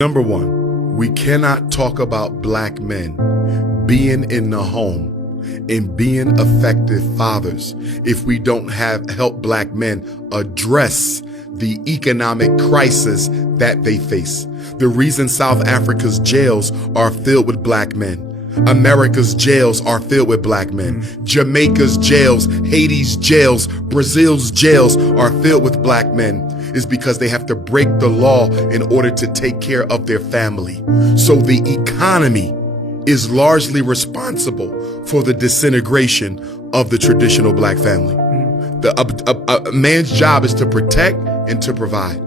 Number one, we cannot talk about black men being in the home and being effective fathers if we don't help black men address the economic crisis that they face. The reason South Africa's jails are filled with black men, America's jails are filled with black men, Jamaica's jails, Haiti's jails, Brazil's jails are filled with black men, is because they have to break the law in order to take care of their family. So the economy is largely responsible for the disintegration of the traditional black family. A man's job is to protect and to provide.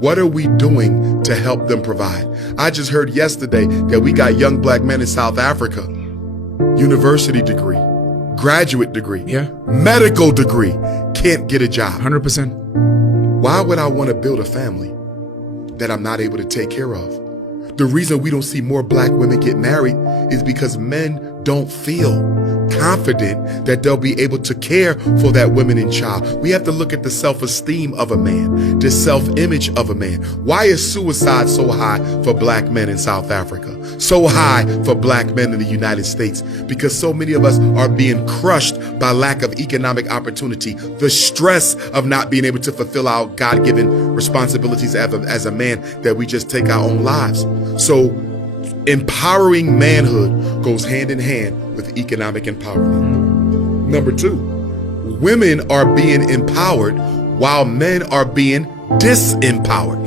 What are we doing to help them provide? I just heard yesterday that we got young black men in South Africa, university degree, graduate degree, medical degree, can't get a job. 100%. Why would I want to build a family that I'm not able to take care of? The reason we don't see more black women get married is because men don't feel confident that they'll be able to care for that woman and child. We have to look at the self-esteem of a man, the self-image of a man. Why is suicide so high for black men in South Africa? So high for black men in the United States? Because so many of us are being crushed by lack of economic opportunity, the stress of not being able to fulfill our God-given responsibilities as a man, that we just take our own lives. So empowering manhood goes hand in hand with economic empowerment. Number two, women are being empowered while men are being disempowered.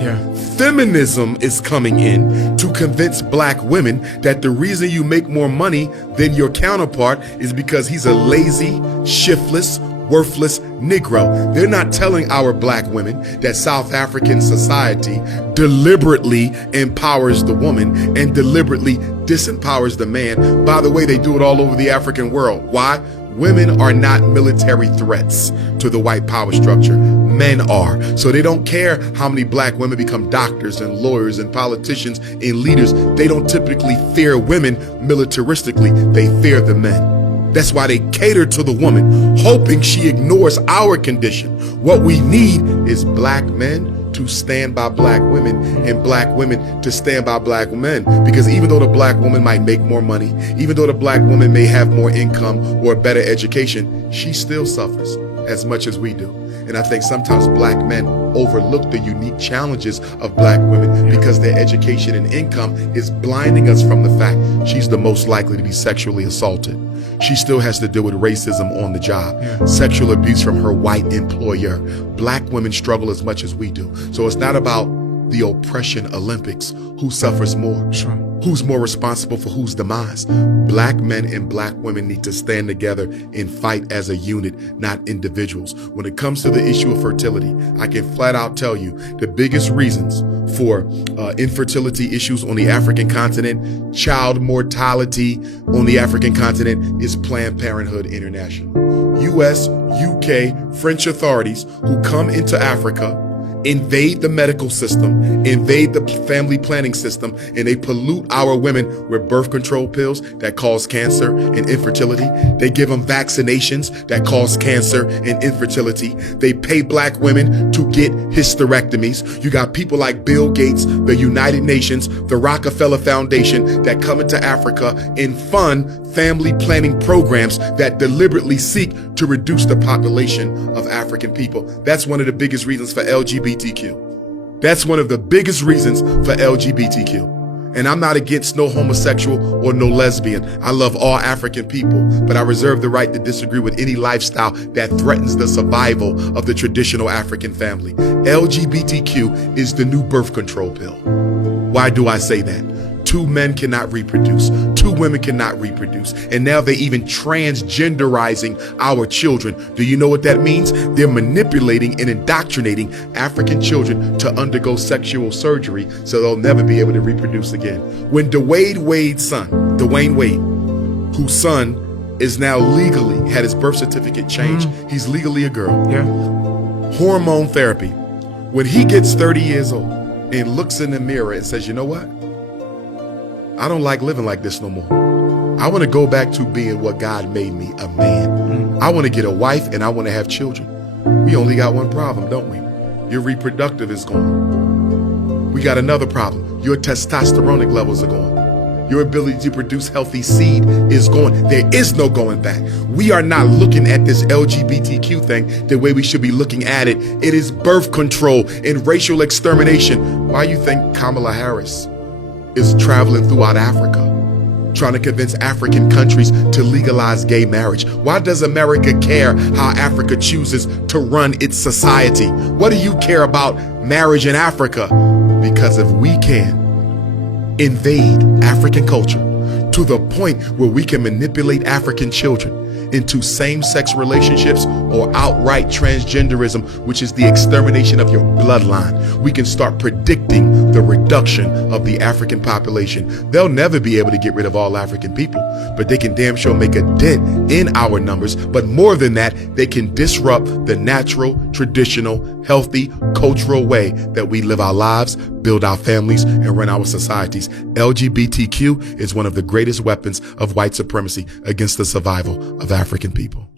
Feminism is coming in to convince black women that the reason you make more money than your counterpart is because he's a lazy, shiftless, worthless Negro. They're not telling our black women that South African society deliberately empowers the woman and deliberately disempowers the man. By the way, they do it all over the African world. Why? Women are not military threats to the white power structure. Men are. So they don't care how many black women become doctors and lawyers and politicians and leaders. They don't typically fear women militaristically. They fear the men. That's why they cater to the woman, hoping she ignores our condition. What we need is black men to stand by black women and black women to stand by black men. Because even though the black woman might make more money, even though the black woman may have more income or a better education, she still suffers as much as we do. And I think sometimes black men overlook the unique challenges of black women because their education and income is blinding us from the fact she's the most likely to be sexually assaulted. She still has to deal with racism on the job, sexual abuse from her white employer. Black women struggle as much as we do. So it's not about the oppression Olympics, who suffers more, who's more responsible for whose demise. Black men and black women need to stand together and fight as a unit, not individuals. When it comes to the issue of fertility, I can flat out tell you the biggest reasons for infertility issues on the African continent, child mortality on the African continent, is Planned Parenthood International. US, UK, French authorities who come into Africa, invade the medical system, invade the family planning system, and they pollute our women with birth control pills that cause cancer and infertility. They give them vaccinations that cause cancer and infertility. They pay black women to get hysterectomies. You got people like Bill Gates, the United Nations, the Rockefeller Foundation that come into Africa and fund family planning programs that deliberately seek to reduce the population of African people. That's one of the biggest reasons for LGBTQ. That's one of the biggest reasons for LGBTQ. And I'm not against no homosexual or no lesbian. I love all African people, but I reserve the right to disagree with any lifestyle that threatens the survival of the traditional African family. LGBTQ is the new birth control pill. Why do I say that? 2 men cannot reproduce. 2 women cannot reproduce. And now they're even transgenderizing our children. Do you know what that means? They're manipulating and indoctrinating African children to undergo sexual surgery so they'll never be able to reproduce again. When Dwayne Wade's son, Dwayne Wade, whose son is now legally had his birth certificate changed, he's legally a girl. Hormone therapy. When he gets 30 years old and looks in the mirror and says, you know what? I don't like living like this no more. I want to go back to being what God made me, a man. I want to get a wife and I want to have children. We only got one problem, don't we? Your reproductive is gone. We got another problem. your testosteronic levels are gone. Your ability to produce healthy seed is gone. There is no going back. We are not looking at this LGBTQ thing the way we should be looking at it. It is birth control and racial extermination. Why you think Kamala Harris is traveling throughout Africa, trying to convince African countries to legalize gay marriage? Why does America care how Africa chooses to run its society? What do you care about marriage in Africa? Because if we can invade African culture to the point where we can manipulate African children into same-sex relationships or outright transgenderism, which is the extermination of your bloodline, we can start predicting the reduction of the African population. They'll never be able to get rid of all African people, but they can damn sure make a dent in our numbers. But more than that, they can disrupt the natural, traditional, healthy, cultural way that we live our lives, build our families, and run our societies. LGBTQ is one of the greatest weapons of white supremacy against the survival of African people.